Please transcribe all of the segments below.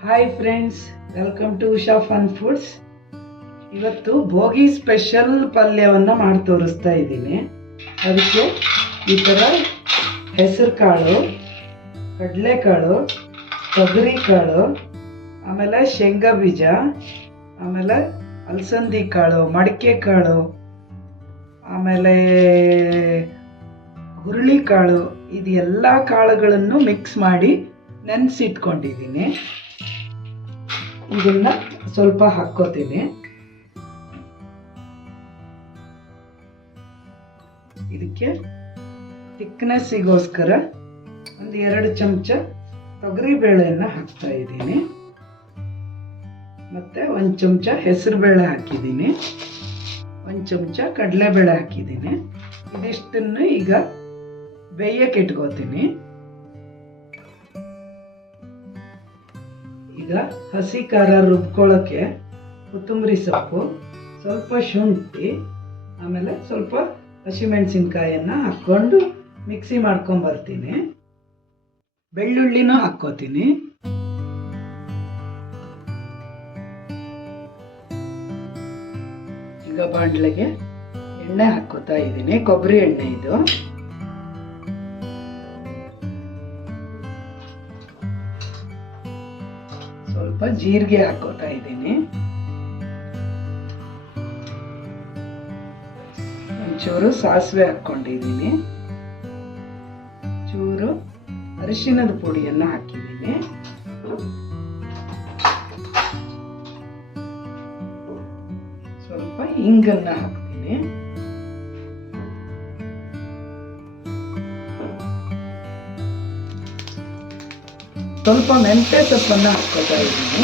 Hi friends, welcome to Usha fun foods. ಇವತ್ತು Bhogi special ಪಲ್ಯವನ್ನು ಮಾಡಿ ತೋರಿಸ್ತಾ ಇದ್ದೀನಿ. ಅದಕ್ಕೆ ಈ ಥರ ಹೆಸರು ಕಾಳು, ಕಡಲೆಕಾಳು, ತೊಗರಿ ಕಾಳು, ಆಮೇಲೆ ಶೇಂಗಾ ಬೀಜ, ಆಮೇಲೆ ಅಲಸಂದಿ ಕಾಳು, ಮಡಿಕೆ ಕಾಳು, ಆಮೇಲೆ ಹುರುಳಿಕಾಳು, ಇದು ಎಲ್ಲ ಕಾಳುಗಳನ್ನು ಮಿಕ್ಸ್ ಮಾಡಿ ನೆನೆಸಿಟ್ಕೊಂಡಿದ್ದೀನಿ. ಇದನ್ನ ಸ್ವಲ್ಪ ಹಾಕ್ಕೋತೀನಿ. ಇದಕ್ಕೆ ಥಿಕ್ನೆಸ್ಸಿಗೋಸ್ಕರ ಒಂದು 2 ಚಮಚ ತೊಗರಿ ಬೇಳೆಯನ್ನು ಹಾಕ್ತಾ ಇದ್ದೀನಿ. ಮತ್ತೆ 1 ಚಮಚ ಹೆಸರು ಬೇಳೆ ಹಾಕಿದ್ದೀನಿ, 1 ಚಮಚ ಕಡಲೆಬೇಳೆ ಹಾಕಿದ್ದೀನಿ. ಇದಿಷ್ಟನ್ನು ಈಗ ಬೇಯಕ್ಕೆ ಇಟ್ಕೋತೀನಿ. ಈಗ ಹಸಿ ಖಾರ ರುಬ್ಕೊಳ್ಳೋಕ್ಕೆ ಕೊತ್ತಂಬರಿ ಸೊಪ್ಪು, ಸ್ವಲ್ಪ ಶುಂಠಿ, ಆಮೇಲೆ ಸ್ವಲ್ಪ ಹಸಿಮೆಣಸಿನ್ಕಾಯನ್ನು ಹಾಕ್ಕೊಂಡು ಮಿಕ್ಸಿ ಮಾಡ್ಕೊಂಬರ್ತೀನಿ. ಬೆಳ್ಳುಳ್ಳಿನೂ ಹಾಕ್ಕೋತೀನಿ. ಈಗ ಬಾಣಲೆಗೆ ಎಣ್ಣೆ ಹಾಕ್ಕೋತಾ ಇದ್ದೀನಿ, ಕೊಬ್ಬರಿ ಎಣ್ಣೆ ಇದು. ಸ್ವಲ್ಪ ಜೀರಿಗೆ ಹಾಕೋತಾ ಇದ್ದೀನಿ, ಒಂಚೂರು ಸಾಸಿವೆ ಹಾಕೊಂಡಿದ್ದೀನಿ, ಚೂರು ಅರಿಶಿನದ ಪುಡಿಯನ್ನು ಹಾಕಿದ್ದೀನಿ, ಸ್ವಲ್ಪ ಹಿಂಗನ್ನ ಹಾಕ್ತೀನಿ, ಸ್ವಲ್ಪ ಮೆಂತ್ಯ ಸೊಪ್ಪನ್ನು ಹಾಕ್ಕೋತಾ ಇದ್ದೀನಿ,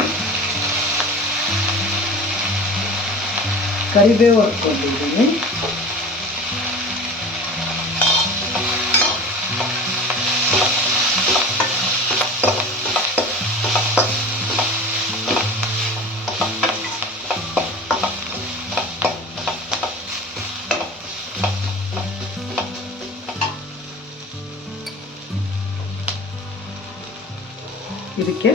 ಕರಿಬೇವು ಹಾಕ್ಕೊಂಡಿದ್ದೀನಿ, ಇದಕ್ಕೆ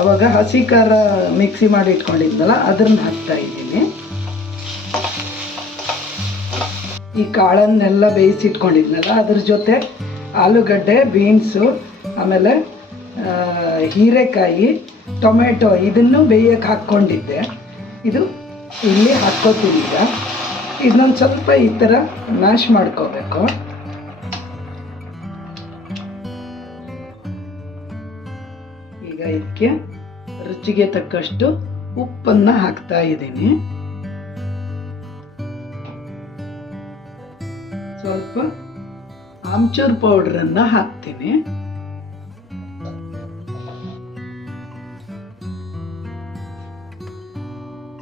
ಅವಾಗ ಹಸಿ ಖಾರ ಮಿಕ್ಸಿ ಮಾಡಿ ಇಟ್ಕೊಂಡಿದ್ನಲ್ಲ ಅದನ್ನ ಹಾಕ್ತಾ ಇದ್ದೀನಿ. ಈ ಕಾಳನ್ನೆಲ್ಲ ಬೇಯಿಸಿಟ್ಕೊಂಡಿದ್ನಲ್ಲ ಅದ್ರ ಜೊತೆ ಆಲೂಗಡ್ಡೆ, ಬೀನ್ಸು, ಆಮೇಲೆ ಹೀರೆಕಾಯಿ, ಟೊಮೆಟೊ ಇದನ್ನು ಬೇಯಕ್ಕೆ ಹಾಕ್ಕೊಂಡಿದ್ದೆ. ಇದು ಇಲ್ಲಿ ಹಾಕ್ಕೋತೀನಿ. ಈಗ ಇದನ್ನೊಂದು ಸ್ವಲ್ಪ ಈ ಥರ ಮ್ಯಾಶ್ ಮಾಡ್ಕೋಬೇಕು. ಈಗ ಇದಕ್ಕೆ ರುಚಿಗೆ ತಕ್ಕಷ್ಟು ಉಪ್ಪನ್ನು ಹಾಕ್ತಾ ಇದ್ದೀನಿ, ಸ್ವಲ್ಪ ಆಮ್ಚೂರ್ ಪೌಡರನ್ನು ಹಾಕ್ತೀನಿ,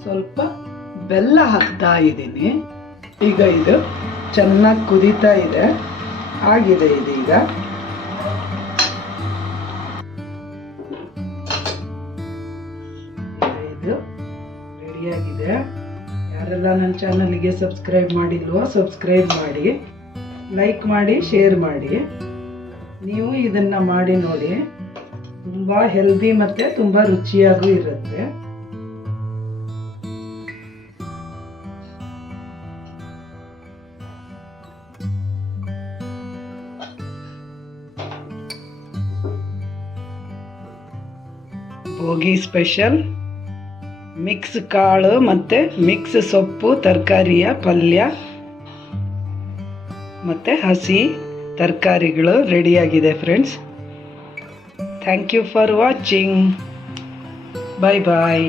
ಸ್ವಲ್ಪ ಬೆಲ್ಲ ಹಾಕ್ತಾ ಇದ್ದೀನಿ. ಈಗ ಇದು ಚೆನ್ನಾಗಿ ಕುದೀತಾ ಇದೆ, ಆಗಿದೆ ಇದೀಗ. ಇದು ರೆಡಿಯಾಗಿದೆ. ಯಾರೆಲ್ಲ ನನ್ನ ಚಾನಲ್ಗೆ ಸಬ್ಸ್ಕ್ರೈಬ್ ಮಾಡಿಲ್ವೋ ಸಬ್ಸ್ಕ್ರೈಬ್ ಮಾಡಿ, ಲೈಕ್ ಮಾಡಿ, ಶೇರ್ ಮಾಡಿ. ನೀವು ಇದನ್ನ ಮಾಡಿ ನೋಡಿ, ತುಂಬ ಹೆಲ್ದಿ ಮತ್ತು ತುಂಬ ರುಚಿಯಾಗೂ ಇರುತ್ತೆ. ಭೋಗಿ ಸ್ಪೆಷಲ್ ಮಿಕ್ಸ್ ಕಾಳು ಮತ್ತು ಮಿಕ್ಸ್ ಸೊಪ್ಪು ತರಕಾರಿಯ ಪಲ್ಯ ಮತ್ತು ಹಸಿ ತರಕಾರಿಗಳು ರೆಡಿಯಾಗಿದೆ friends. Thank you for watching. Bye bye.